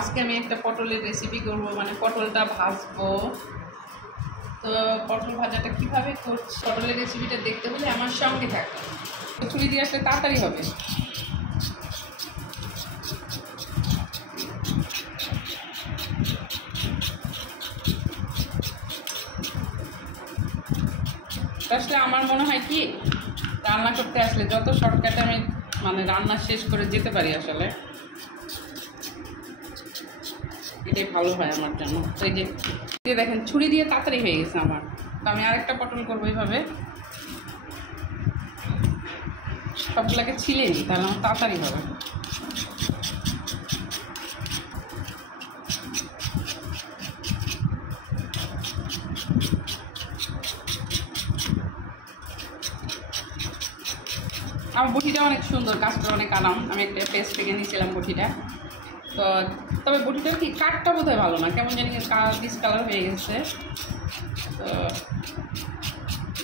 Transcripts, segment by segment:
আজকে আমি একটা পটলের রেসিপি করব, মানে পটলটা ভাজবো। তো পটল ভাজাটা কিভাবে করছি, পটলের রেসিপিটা দেখতে হলে আমার সঙ্গে থাকবে। ছুরি দিয়ে আসলে তাড়াতাড়ি হবে। আসলে আমার মনে হয় কি, রান্না করতে আসলে যত শর্টকাটে আমি মানে রান্না শেষ করে যেতে পারি, আসলে এটাই ভালো হয় আমার জন্য। তো এই যে দেখেন, ছুরি দিয়ে তাড়াতাড়ি হয়ে গেছে আমার। তো আমি আরেকটা পটল করবো এইভাবে, সবগুলোকে ছিলে নিই, তাহলে আমার তাড়াতাড়ি হবে। আমার বটিটা অনেক সুন্দর, কাজটা অনেক আরাম। আমি একটা পেস্ট থেকে নিয়েছিলাম বটিটা। তো তবে বটিটার কি কাঠটা বোধহয় ভালো না, কেমন জানি ডিসকালার হয়ে গেছে। তো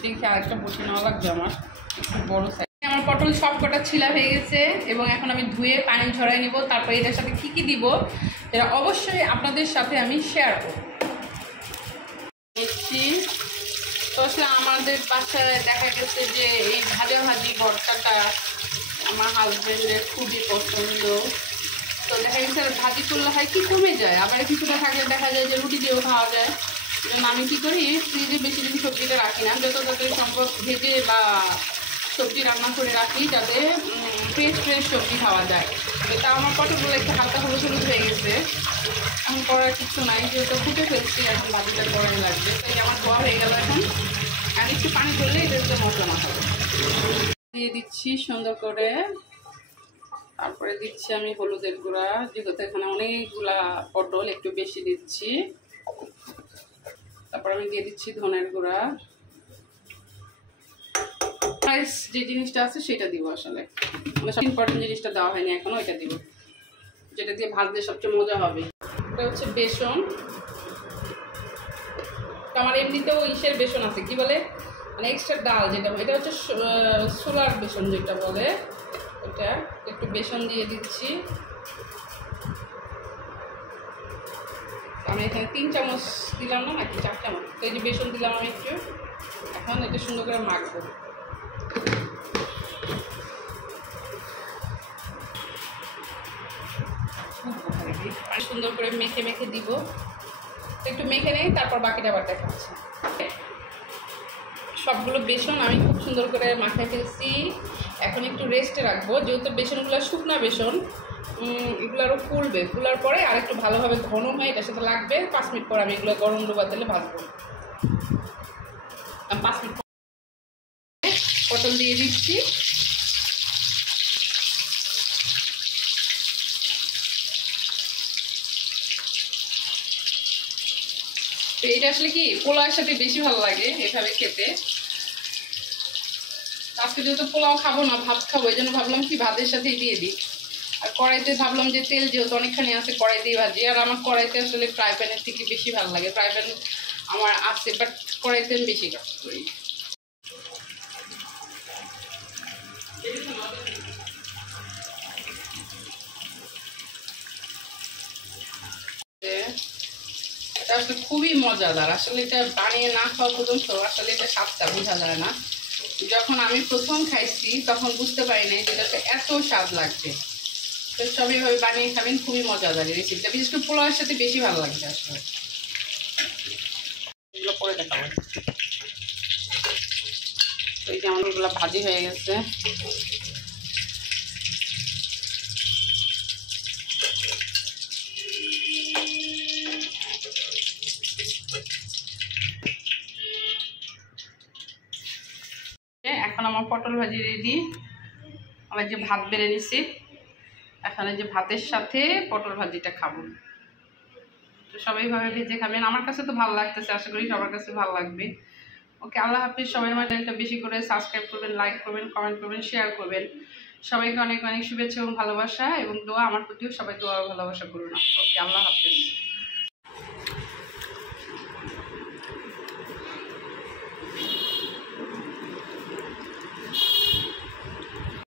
দেখি আরেকটা বটি নেওয়া লাগবে আমার, একটু বড়ো সাইজ। আমার পটল সব কটা ছিলা হয়ে গেছে এবং এখন আমি ধুয়ে পানি ঝরাই নিব। তারপরে এটার সাথে কী কী দিব এটা অবশ্যই আপনাদের সাথে আমি শেয়ার করব। দেখছি তো আসলে আমাদের বাসায় দেখা গেছে যে এই ভাজাভাজি ভর্তাটা আমার হাজব্যান্ডের খুবই পছন্দ। তো দেখা গেছে ভাজি করলে হয় কি কমে যায়, আবার কিছুটা থাকলে দেখা যায় যে রুটি দিয়েও খাওয়া যায়। এই আমি কী করি, ফ্রিজে বেশি দিন সবজিটা রাখি না, যত তাড়াতাড়ি সম্ভব ভেজে বা সবজি রান্না করে রাখি, যাতে ফ্রেশ ফ্রেশ সবজি খাওয়া যায়। এটা আমার পটলগুলো একটু হালকা হলুদ হলুদ হয়ে গেছে, এখন করার কিছু নাই, যেহেতু ফুটে ফেলছি, এখন ভাজিটা করাই লাগবে। তাই আমার ধোয়া হয়ে গেল। এখন আর একটু পানি করলে এটাতে মশলা মাখাবো, দিয়ে দিচ্ছি সুন্দর করে। তারপরে দিচ্ছি আমি হলুদের গুঁড়া, যেহেতু এখানে অনেকগুলা পটল একটু বেশি দিচ্ছি। তারপর আমি দিয়ে দিচ্ছি ধনের গুঁড়া। যে জিনিসটা আছে সেটা দিব, আসলে সব ইম্পর্টেন্ট জিনিসটা দেওয়া হয়নি এখনো, ওইটা দিব, যেটা দিয়ে ভাজলে সবচেয়ে মজা হবে। এটা হচ্ছে বেসন। আমার এমনিতেও ইসের বেসন আছে, কি বলে মানে এক্সট্রা ডাল যেটা, এটা হচ্ছে সোলার বেসন যেটা বলে, এটা একটু বেসন দিয়ে দিচ্ছি। আমি এখানে 3 চামচ দিলাম না, নাকি 4 চামচ, তো এই যে বেসন দিলাম আমি একটু। এখন এটা সুন্দর করে মাখবো। সুন্দর করে মেখে মেখে দিব, একটু মেখে নেই, তারপর বাকিটা আবার দেখাচ্ছি। সবগুলো বেসন আমি খুব সুন্দর করে মাখায় ফেলছি। এখন একটু রেস্টে রাখবো, যেহেতু বেসনগুলো শুকনা বেসন, এগুলো আরও ফুলবে। ফুলার পরে আর একটু ভালোভাবে ঘন হয়, এটার সাথে লাগবে 5 মিনিট পর আমি এগুলো গরম ডোবা তেলে ভাজবো। 5 মিনিট পটল দিয়ে দিচ্ছি। তো এটা আসলে কি পোলাওয়ের সাথে বেশি ভালো লাগে এভাবে খেতে। আজকে যেহেতু পোলাও খাবো না, ভাত খাবো, এই জন্য ভাবলাম কি ভাতের সাথেই দিয়ে দিই। আর কড়াইতে ভাবলাম যে তেল যেহেতু অনেকখানি আছে, কড়াইতেই ভাজি। আর আমার কড়াইতে আসলে ফ্রাই প্যানের থেকে বেশি ভালো লাগে। ফ্রাই প্যান আমার আছে, বাট কড়াইতে আমি বেশি কাজ করি। এটা আসলে খুবই মজাদার, আসলে এটা বানিয়ে না খাওয়া পর্যন্ত আসলে এটা স্বাদটা বোঝা যায় না। যখন আমি প্রথম খাইছি তখন বুঝতে পারি নাই যে এটা এত স্বাদ লাগছে। তো সব এইভাবে বানিয়ে খাবেন, খুবই মজাদার রেসিপিটা, বিশেষ করে পোলাওয়ের সাথে বেশি ভালো লাগছে আসলে। এগুলো পরে দেখাবো। এই যে আমাদেরগুলো ভাজি হয়ে গেছে। এখন আমার পটল ভাজি রেডি। আমার যে ভাত বেড়ে নিছি, এখন এই যে ভাতের সাথে পটল ভাজিটা খাবো। তো সবাইভাবে ভেজে খাবেন, আমার কাছে তো ভালো লাগতেছে, আশা করি সবার কাছে ভালো লাগবে। ওকে, আল্লাহ হাফিজ। সবাই আমার চ্যানেলটা বেশি করে সাবস্ক্রাইব করবেন, লাইক করবেন, কমেন্ট করবেন, শেয়ার করবেন। সবাইকে অনেক অনেক শুভেচ্ছা এবং ভালোবাসা এবং দোয়া, আমার প্রতিও সবাই দোয়া ভালোবাসা করবেন। ওকে, আল্লাহ হাফিজ।